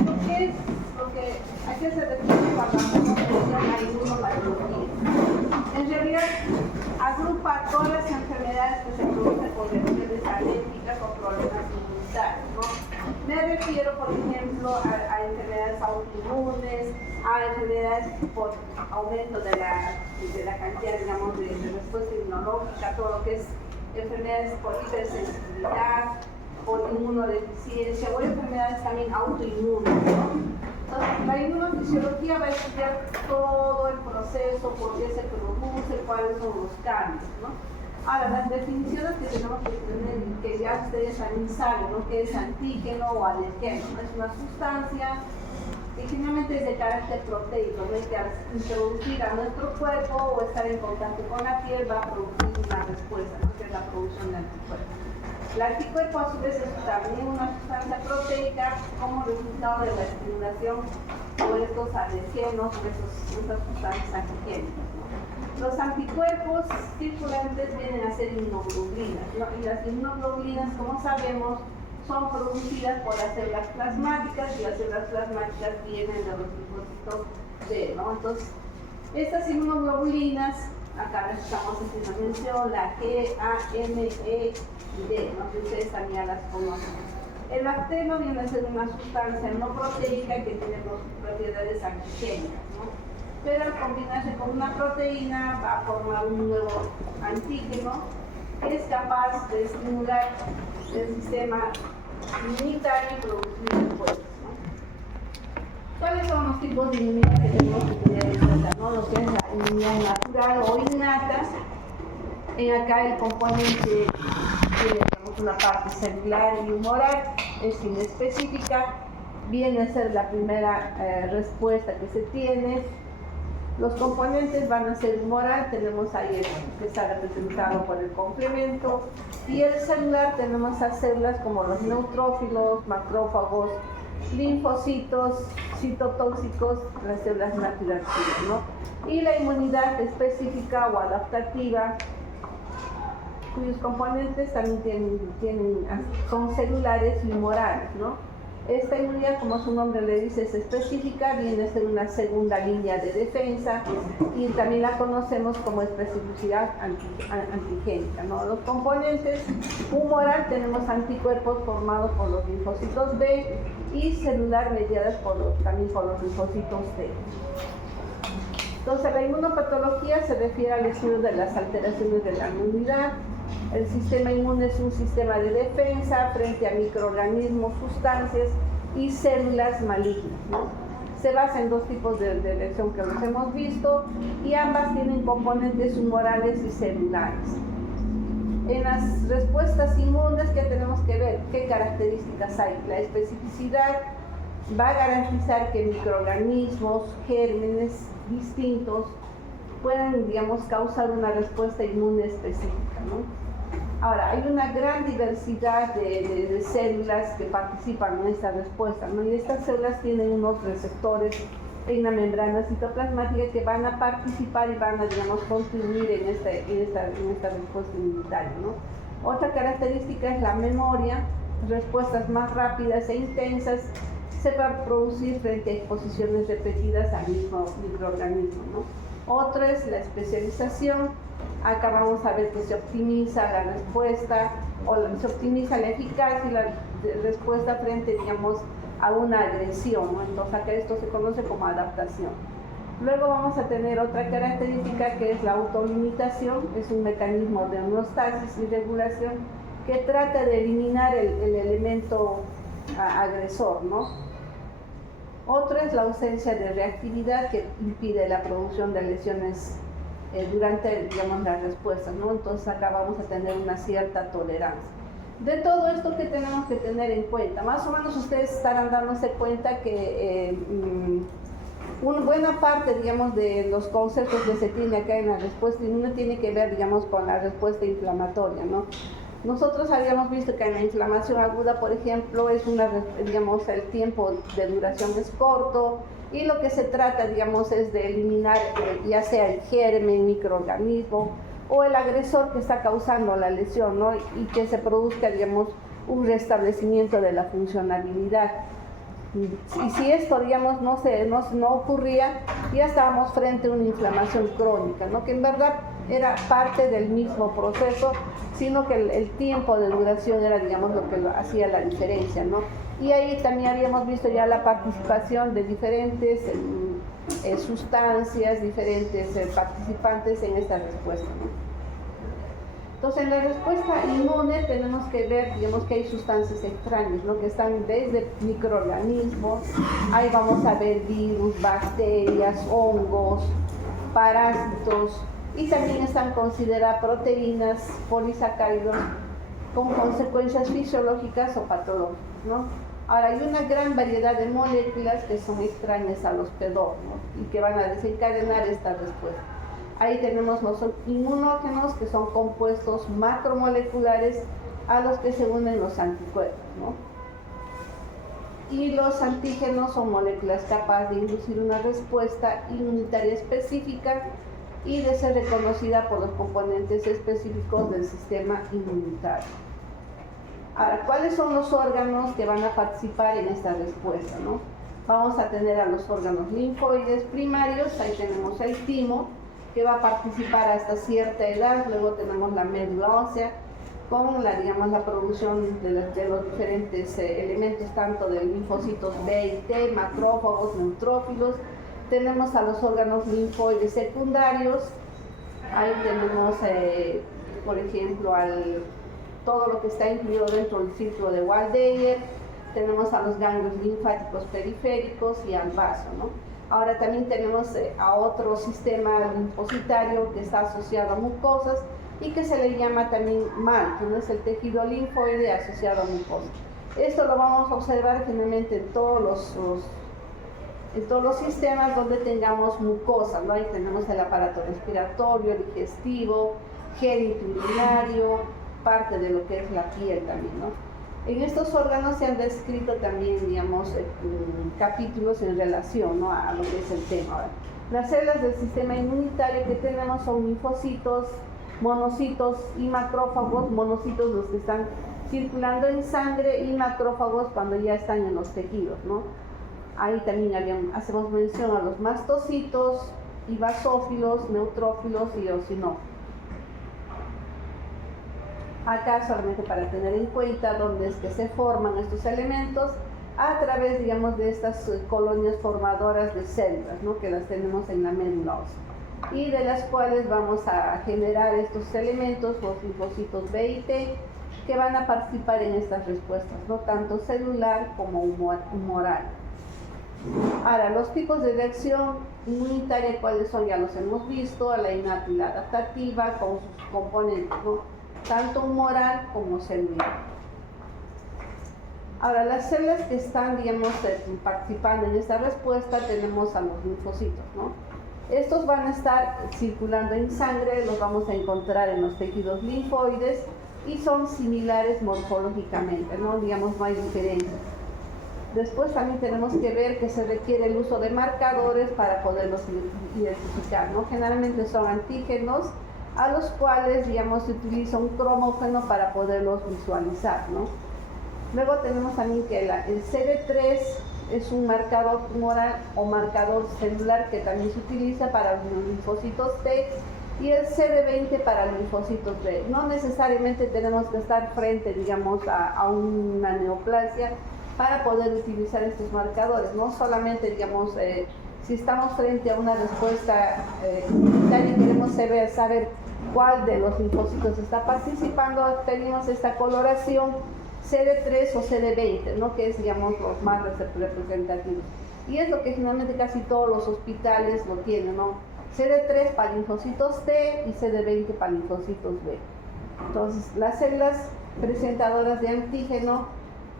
esto qué es lo que a qué se refiere cuando hacemos la inmunopatología. En realidad agrupa todas las enfermedades que se producen por reacciones alérgicas o problemas inmunitarios, ¿no? Me refiero, por ejemplo, a enfermedades autoinmunes, a enfermedades por aumento de la cantidad, digamos, de respuesta inmunológica, todo lo que es enfermedades por hipersensibilidad, por inmunodeficiencia o enfermedades también autoinmunes, ¿no? Entonces, la inmunofisiología va a estudiar todo el proceso, por qué se produce, cuáles son los cambios, ¿no? Ahora, las definiciones que tenemos que tener, que ya ustedes también saben, ¿no? ¿Qué es antígeno o alergeno? ¿No? Es una sustancia que generalmente es de carácter proteico, ¿no? Que al introducir a nuestro cuerpo o estar en contacto con la piel va a producir una respuesta, ¿no? Que es la producción de anticuerpos. El anticuerpo a su vez es también una sustancia proteica como resultado de la estimulación por estos alergenos, estas sustancias antigénicas, ¿no? Los anticuerpos circulantes vienen a ser inmunoglobulinas, ¿no? Y las inmunoglobulinas, como sabemos, son producidas por las células plasmáticas y las células plasmáticas vienen de los linfocitos B, ¿no? Entonces, estas inmunoglobulinas, acá les estamos haciendo mención, la G, A, M, E y D, ¿no? Que ustedes también las conocen. El lacteno viene a ser una sustancia no proteica que tiene propiedades antigénicas, ¿no? Pero al combinarse con una proteína va a formar un nuevo antígeno que es capaz de estimular el sistema inmunitario y producir respuestas, ¿no? ¿Cuáles son los tipos de inmunidad que tenemos que tener en cuenta, ¿no? Lo que es la inmunidad natural o innata. En acá el componente tiene, digamos, una parte celular y humoral, es inespecífica, viene a ser la primera respuesta que se tiene. Los componentes van a ser humoral, tenemos ahí el que está representado por el complemento, y el celular tenemos a células como los neutrófilos, macrófagos, linfocitos, citotóxicos, las células naturales, ¿no? Y la inmunidad específica o adaptativa, cuyos componentes también son celulares y humorales, ¿no? Esta inmunidad, como su nombre le dice, es específica, viene a ser una segunda línea de defensa y también la conocemos como especificidad antigénica, ¿no? Los componentes humoral tenemos anticuerpos formados por los linfocitos B y celular mediadas también por los linfocitos T. Entonces, la inmunopatología se refiere al estudio de las alteraciones de la inmunidad. El sistema inmune es un sistema de defensa frente a microorganismos, sustancias y células malignas, ¿no? Se basa en dos tipos de lesión que los hemos visto y ambas tienen componentes humorales y celulares. En las respuestas inmunes, ¿qué tenemos que ver? ¿Qué características hay? La especificidad va a garantizar que microorganismos, gérmenes distintos pueden, digamos, causar una respuesta inmune específica, ¿no? Ahora, hay una gran diversidad de células que participan en esta respuesta, ¿no? Y estas células tienen unos receptores en la membrana citoplasmática que van a participar y van a, digamos, contribuir en esta respuesta inmunitaria, ¿no? Otra característica es la memoria. Respuestas más rápidas e intensas se van a producir frente a exposiciones repetidas al mismo microorganismo, ¿no? Otro es la especialización. Acá vamos a ver que se optimiza la respuesta o se optimiza la eficacia y la respuesta frente, digamos, a una agresión, ¿no? Entonces acá esto se conoce como adaptación. Luego vamos a tener otra característica que es la autolimitación. Es un mecanismo de homeostasis y regulación que trata de eliminar el elemento agresor, ¿no? Otro es la ausencia de reactividad que impide la producción de lesiones durante, digamos, las respuestas, ¿no? Entonces acá vamos a tener una cierta tolerancia. De todo esto que tenemos que tener en cuenta, más o menos ustedes estarán dándose cuenta que una buena parte, digamos, de los conceptos que se tiene acá en la respuesta inmune tiene que ver, digamos, con la respuesta inflamatoria, ¿no? Nosotros habíamos visto que en la inflamación aguda, por ejemplo, digamos, el tiempo de duración es corto y lo que se trata, digamos, es de eliminar ya sea el germen, microorganismo o el agresor que está causando la lesión, ¿no? Y que se produzca, digamos, un restablecimiento de la funcionalidad. Y si esto, digamos, no ocurría, ya estábamos frente a una inflamación crónica, ¿no? Que en verdad era parte del mismo proceso, sino que el tiempo de duración era, digamos, lo que hacía la diferencia, ¿no? Y ahí también habíamos visto ya la participación de diferentes sustancias, diferentes participantes en esta respuesta, ¿no? Entonces, en la respuesta inmune tenemos que ver, digamos, que hay sustancias extrañas, ¿no? Que están desde microorganismos, ahí vamos a ver virus, bacterias, hongos, parásitos, y también están consideradas proteínas, polisacáridos, con consecuencias fisiológicas o patológicas, ¿no? Ahora, hay una gran variedad de moléculas que son extrañas a los P2, ¿no? Y que van a desencadenar esta respuesta. Ahí tenemos los inmunógenos, que son compuestos macromoleculares a los que se unen los anticuerpos, ¿no? Y los antígenos son moléculas capaces de inducir una respuesta inmunitaria específica y de ser reconocida por los componentes específicos del sistema inmunitario. Ahora, ¿cuáles son los órganos que van a participar en esta respuesta, ¿no? Vamos a tener a los órganos linfoides primarios, ahí tenemos el timo, que va a participar hasta cierta edad. Luego tenemos la médula ósea con la producción de los diferentes elementos, tanto de linfocitos B y T, macrófagos, neutrófilos. Tenemos a los órganos linfoides secundarios, ahí tenemos por ejemplo todo lo que está incluido dentro del círculo de Waldeyer. Tenemos a los ganglios linfáticos periféricos y al vaso, ¿no? Ahora también tenemos a otro sistema linfocitario que está asociado a mucosas y que se le llama también MALT, ¿no? Es el tejido linfoide asociado a mucosas. Esto lo vamos a observar generalmente en todos los sistemas donde tengamos mucosa, ¿no? Ahí tenemos el aparato respiratorio, digestivo, genitourinario, parte de lo que es la piel también, ¿no? En estos órganos se han descrito también, digamos, capítulos en relación, ¿no?, a lo que es el tema. Ahora, las células del sistema inmunitario que tenemos son linfocitos, monocitos y macrófagos. Monocitos los que están circulando en sangre y macrófagos cuando ya están en los tejidos, ¿no? Ahí también hacemos mención a los mastocitos y basófilos, neutrófilos y eosinófilos. Acá solamente para tener en cuenta dónde es que se forman estos elementos, a través, digamos, de estas colonias formadoras de células, ¿no?, que las tenemos en la médula ósea, y de las cuales vamos a generar estos elementos, los linfocitos B y T, que van a participar en estas respuestas, ¿no?, tanto celular como humoral. Ahora, los tipos de reacción inmunitaria, ¿cuáles son? Ya los hemos visto, la innata y la adaptativa, con sus componentes, ¿no?, tanto humoral como celular. Ahora, las células que están, digamos, participando en esta respuesta, tenemos a los linfocitos, ¿no? Estos van a estar circulando en sangre, los vamos a encontrar en los tejidos linfoides y son similares morfológicamente, ¿no? Digamos, no hay diferencias. Después también tenemos que ver que se requiere el uso de marcadores para poderlos identificar, ¿no? Generalmente son antígenos, a los cuales, digamos, se utiliza un cromógeno para poderlos visualizar, ¿no? Luego tenemos también que el CD3 es un marcador tumoral o marcador celular que también se utiliza para los linfocitos T, y el CD20 para los linfocitos B. No necesariamente tenemos que estar frente, digamos, a una neoplasia para poder utilizar estos marcadores, no solamente, digamos, si estamos frente a una respuesta inmunitaria y queremos saber cuál de los linfocitos está participando, tenemos esta coloración CD3 o CD20, ¿no?, que es, digamos, los más representativos. Y es lo que generalmente casi todos los hospitales lo tienen, ¿no? CD3 para linfocitos T y CD20 para linfocitos B. Entonces, las células presentadoras de antígeno,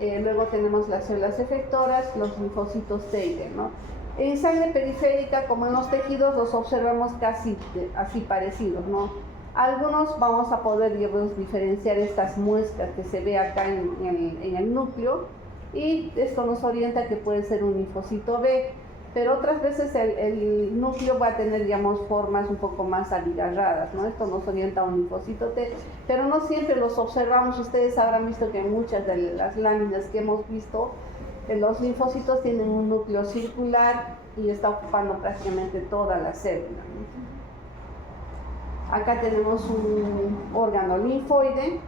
luego tenemos las células efectoras, los linfocitos T y B, ¿no? En sangre periférica, como en los tejidos, los observamos casi así parecidos, ¿no? Algunos vamos a poder, digamos, diferenciar estas muestras que se ve acá en el núcleo, y esto nos orienta que puede ser un linfocito B, pero otras veces el núcleo va a tener, digamos, formas un poco más abigarradas, ¿no? Esto nos orienta a un linfocito T, pero no siempre los observamos. Ustedes habrán visto que en muchas de las láminas que hemos visto Los linfocitos tienen un núcleo circular y está ocupando prácticamente toda la célula, ¿no? Acá tenemos un órgano linfoide,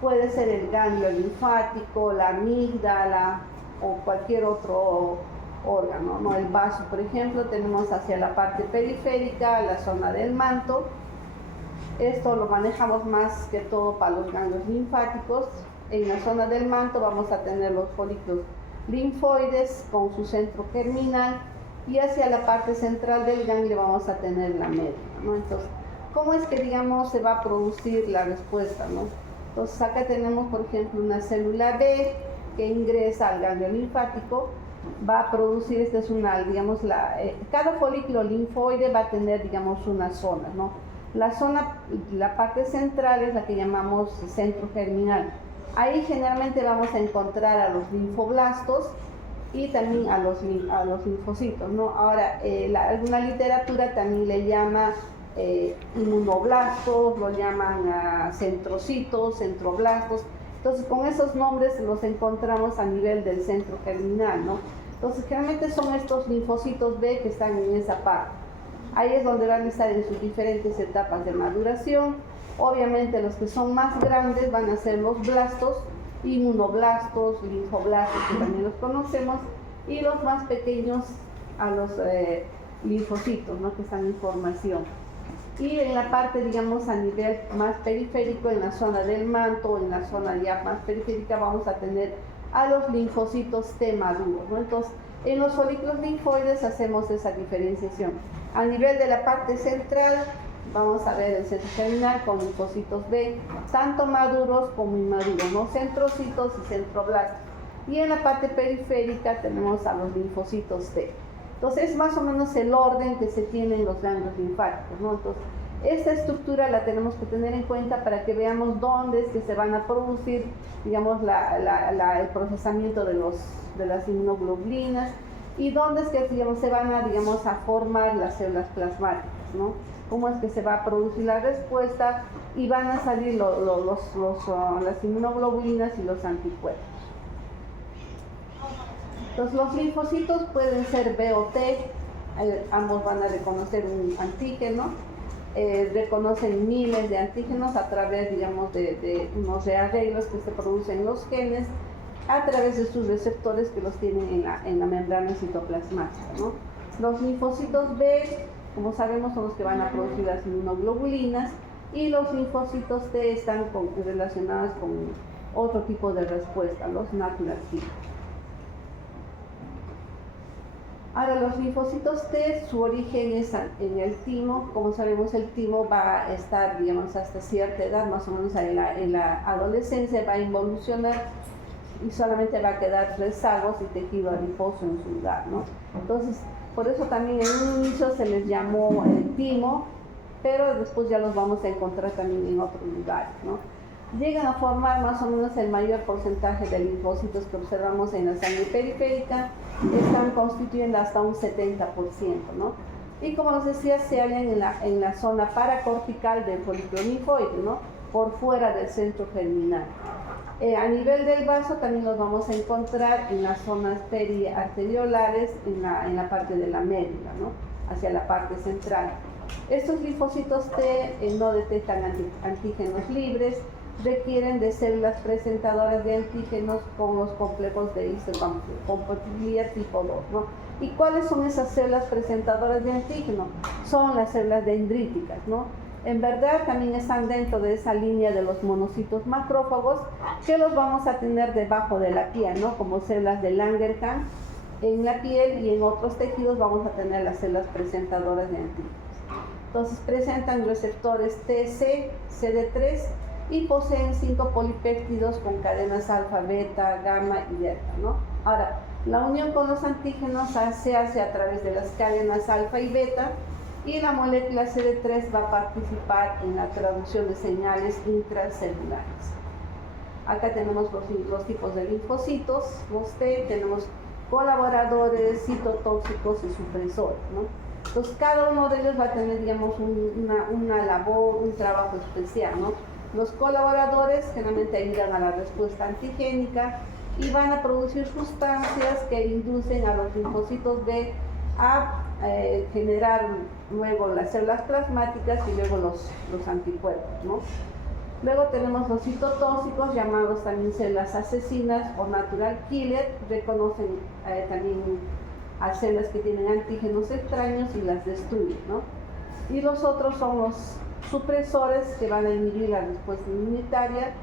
puede ser el ganglio linfático, la amígdala o cualquier otro órgano, ¿no? El vaso, por ejemplo, tenemos hacia la parte periférica, la zona del manto. Esto lo manejamos más que todo para los ganglios linfáticos. En la zona del manto vamos a tener los folículos linfoides con su centro germinal y hacia la parte central del ganglio vamos a tener la médula, ¿no? Entonces, ¿cómo es que, digamos, se va a producir la respuesta, ¿no? Entonces, acá tenemos, por ejemplo, una célula B que ingresa al ganglio linfático, va a producir, esta es una, digamos, cada folículo linfoide va a tener, digamos, una zona, ¿no? La zona, la parte central es la que llamamos centro germinal. Ahí generalmente vamos a encontrar a los linfoblastos y también a los linfocitos, ¿no? Ahora, alguna literatura también le llama inmunoblastos, lo llaman centrocitos, centroblastos. Entonces, con esos nombres los encontramos a nivel del centro germinal, ¿no? Entonces, generalmente son estos linfocitos B que están en esa parte. Ahí es donde van a estar en sus diferentes etapas de maduración. Obviamente los que son más grandes van a ser los blastos, inmunoblastos, linfoblastos, que también los conocemos, y los más pequeños a los linfocitos, ¿no? Que están en formación. Y en la parte, digamos, a nivel más periférico, en la zona del manto, en la zona ya más periférica, vamos a tener a los linfocitos T maduros, ¿no? Entonces, en los folículos linfoides hacemos esa diferenciación. A nivel de la parte central, vamos a ver el centro germinal con linfocitos B, tanto maduros como inmaduros, ¿no? Centrocitos y centroblastos. Y en la parte periférica tenemos a los linfocitos T. Entonces, es más o menos el orden que se tiene en los ganglios linfáticos, ¿no? Entonces, esta estructura la tenemos que tener en cuenta para que veamos dónde es que se van a producir, digamos, el procesamiento de las inmunoglobulinas y dónde es que, digamos, se van a, digamos, a formar las células plasmáticas, ¿no? Cómo es que se va a producir la respuesta y van a salir las inmunoglobulinas y los anticuerpos. Entonces, los linfocitos pueden ser B o T, ambos van a reconocer un antígeno, reconocen miles de antígenos a través, digamos, de unos rearreglos que se producen en los genes a través de sus receptores que los tienen en la membrana citoplasmática, ¿no? Los linfocitos B, como sabemos, son los que van a producir las inmunoglobulinas, y los linfocitos T están relacionados con otro tipo de respuesta, los natural killers. Ahora, los linfocitos T, su origen es en el timo. Como sabemos, el timo va a estar, digamos, hasta cierta edad, más o menos en la adolescencia, va a involucionar y solamente va a quedar rezagos y tejido adiposo en su lugar, ¿no? Entonces, por eso también en un inicio se les llamó el timo, pero después ya los vamos a encontrar también en otros lugares, ¿no? Llegan a formar más o menos el mayor porcentaje de linfocitos que observamos en la sangre periférica, están constituyendo hasta un 70%, ¿no? Y como les decía, se hallan en la zona paracortical del folículo linfoide, ¿no? Por fuera del centro germinal. A nivel del vaso también los vamos a encontrar en las zonas periarteriolares, en la parte de la médula, ¿no? Hacia la parte central. Estos linfocitos T no detectan antígenos libres, requieren de células presentadoras de antígenos con los complejos de histocompatibilidad tipo 2, ¿no? ¿Y cuáles son esas células presentadoras de antígeno? Son las células dendríticas, ¿no? En verdad también están dentro de esa línea de los monocitos macrófagos que los vamos a tener debajo de la piel, ¿no? Como células de Langerhans en la piel, y en otros tejidos vamos a tener las células presentadoras de antígenos. Entonces presentan receptores TC, CD3 y poseen 5 polipéptidos con cadenas alfa, beta, gamma y delta, ¿no? Ahora, la unión con los antígenos se hace a través de las cadenas alfa y beta, y la molécula CD3 va a participar en la traducción de señales intracelulares. Acá tenemos los tipos de linfocitos, los T, tenemos colaboradores, citotóxicos y supresores, ¿no? Entonces, cada uno de ellos va a tener, digamos, una labor, un trabajo especial, ¿no? Los colaboradores generalmente ayudan a la respuesta antigénica, y van a producir sustancias que inducen a los linfocitos B a generar luego las células plasmáticas y luego los anticuerpos, ¿no? Luego tenemos los citotóxicos, llamados también células asesinas o natural killer, reconocen también a células que tienen antígenos extraños y las destruyen, ¿no? Y los otros son los supresores, que van a inhibir la respuesta inmunitaria.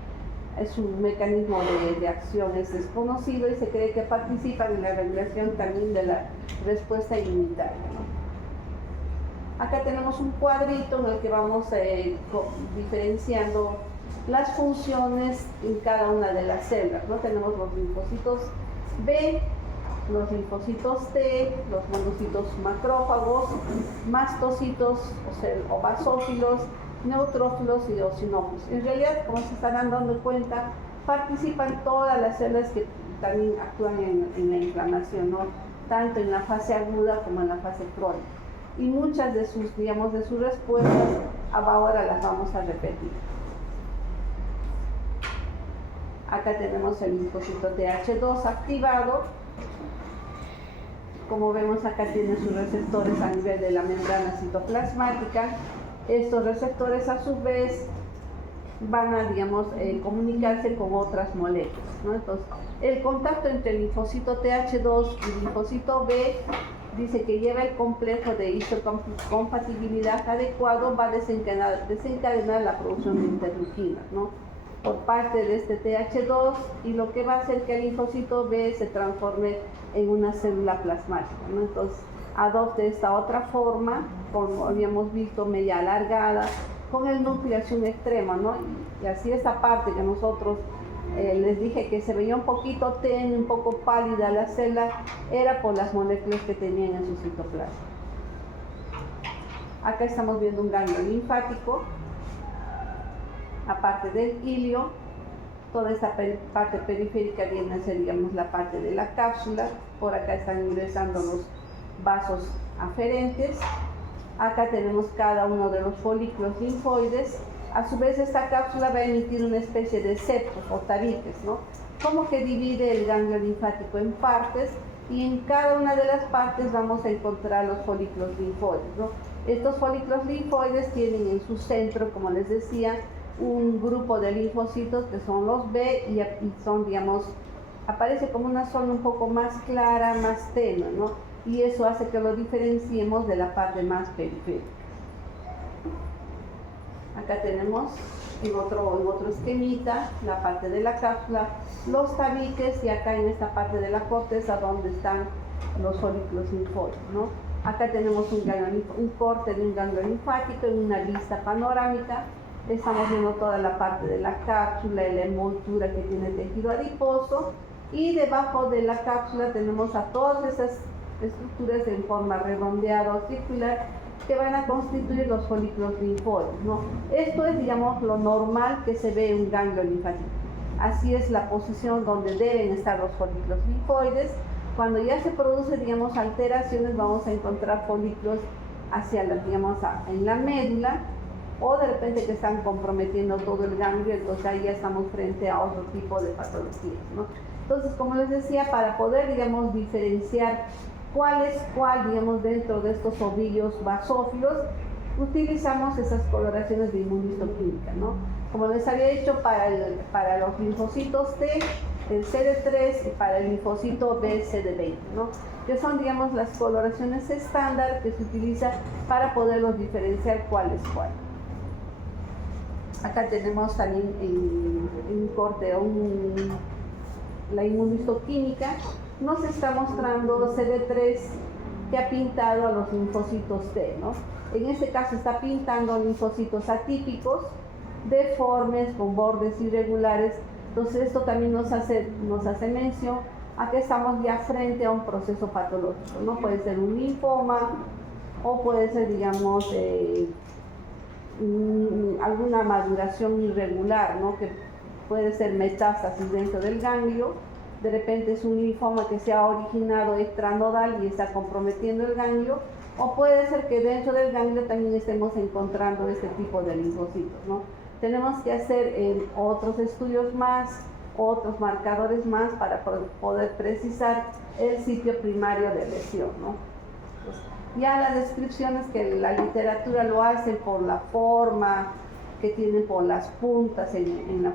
Es un mecanismo de acción es desconocido y se cree que participan en la regulación también de la respuesta inmunitaria, ¿no? Acá tenemos un cuadrito en el que vamos diferenciando las funciones en cada una de las células, ¿no? Tenemos los linfocitos B, los linfocitos T, los monocitos macrófagos, mastocitos o basófilos, neutrófilos y eosinófilos. En realidad, como se estarán dando cuenta, participan todas las células que también actúan en la inflamación, ¿no? Tanto en la fase aguda como en la fase crónica. Y muchas de sus, digamos, de sus respuestas ahora las vamos a repetir. Acá tenemos el linfocito TH2 activado. Como vemos, acá tiene sus receptores a nivel de la membrana citoplasmática. Estos receptores a su vez van a, digamos, comunicarse con otras moléculas, ¿no? Entonces, el contacto entre el linfocito TH2 y el linfocito B dice que lleva el complejo de histocompatibilidad adecuado, va a desencadenar la producción de interleuquinas, ¿no? Por parte de este TH2, y lo que va a hacer que el linfocito B se transforme en una célula plasmática, ¿no? Entonces, adopte esta otra forma, como habíamos visto, media alargada, con el nucleación extrema, ¿no? Y así esta parte que nosotros les dije que se veía un poquito tenue, un poco pálida la célula, era por las moléculas que tenían en su citoplasma. Acá estamos viendo un ganglio linfático. Aparte del hilio, toda esta parte periférica viene a ser, digamos, la parte de la cápsula. Por acá están ingresando los vasos aferentes. Acá tenemos cada uno de los folículos linfoides. A su vez, esta cápsula va a emitir una especie de septos o tabiques, ¿no? Como que divide el ganglio linfático en partes, y en cada una de las partes vamos a encontrar los folículos linfoides, ¿no? Estos folículos linfoides tienen en su centro, como les decía, un grupo de linfocitos que son los B, y son, digamos, aparece como una zona un poco más clara, más tenue, ¿no? Y eso hace que lo diferenciemos de la parte más periférica. Acá tenemos en otro esquemita la parte de la cápsula, los tabiques, y acá en esta parte de la corteza donde están los folículos linfoides, ¿no? Acá tenemos un corte de un ganglio linfático en una vista panorámica. Estamos viendo toda la parte de la cápsula y la envoltura que tiene el tejido adiposo, y debajo de la cápsula tenemos a todas esas estructuras en forma redondeada o circular que van a constituir los folículos linfoides, ¿no? Esto es, digamos, lo normal que se ve en un ganglio linfático. Así es la posición donde deben estar los folículos linfoides. Cuando ya se producen, digamos, alteraciones, vamos a encontrar folículos hacia la, digamos, en la médula, o de repente que están comprometiendo todo el ganglio. Entonces ahí ya estamos frente a otro tipo de patologías, ¿no? Entonces, como les decía, para poder, digamos, diferenciar cuál es cuál, digamos, dentro de estos ovillos basófilos, utilizamos esas coloraciones de inmunistoquímica, ¿no? Como les había dicho, para los linfocitos T, el CD3, y para el linfocito B, CD20, ¿no? Que son, digamos, las coloraciones estándar que se utilizan para poderlos diferenciar cuál es cuál. Acá tenemos también un corte, la inmunistoquímica. Nos está mostrando CD3 que ha pintado a los linfocitos T, ¿no? En este caso está pintando linfocitos atípicos, deformes, con bordes irregulares. Entonces esto también nos hace mención a que estamos ya frente a un proceso patológico, ¿no? Puede ser un linfoma, o puede ser, digamos, alguna maduración irregular, ¿no? Que puede ser metástasis dentro del ganglio. De repente es un linfoma que se ha originado extranodal y está comprometiendo el ganglio, o puede ser que dentro del ganglio también estemos encontrando este tipo de linfocitos, ¿no? Tenemos que hacer otros estudios más otros marcadores más para poder precisar el sitio primario de lesión, ¿no? Pues, ya las descripciones que la literatura lo hace por la forma que tienen, por las puntas en la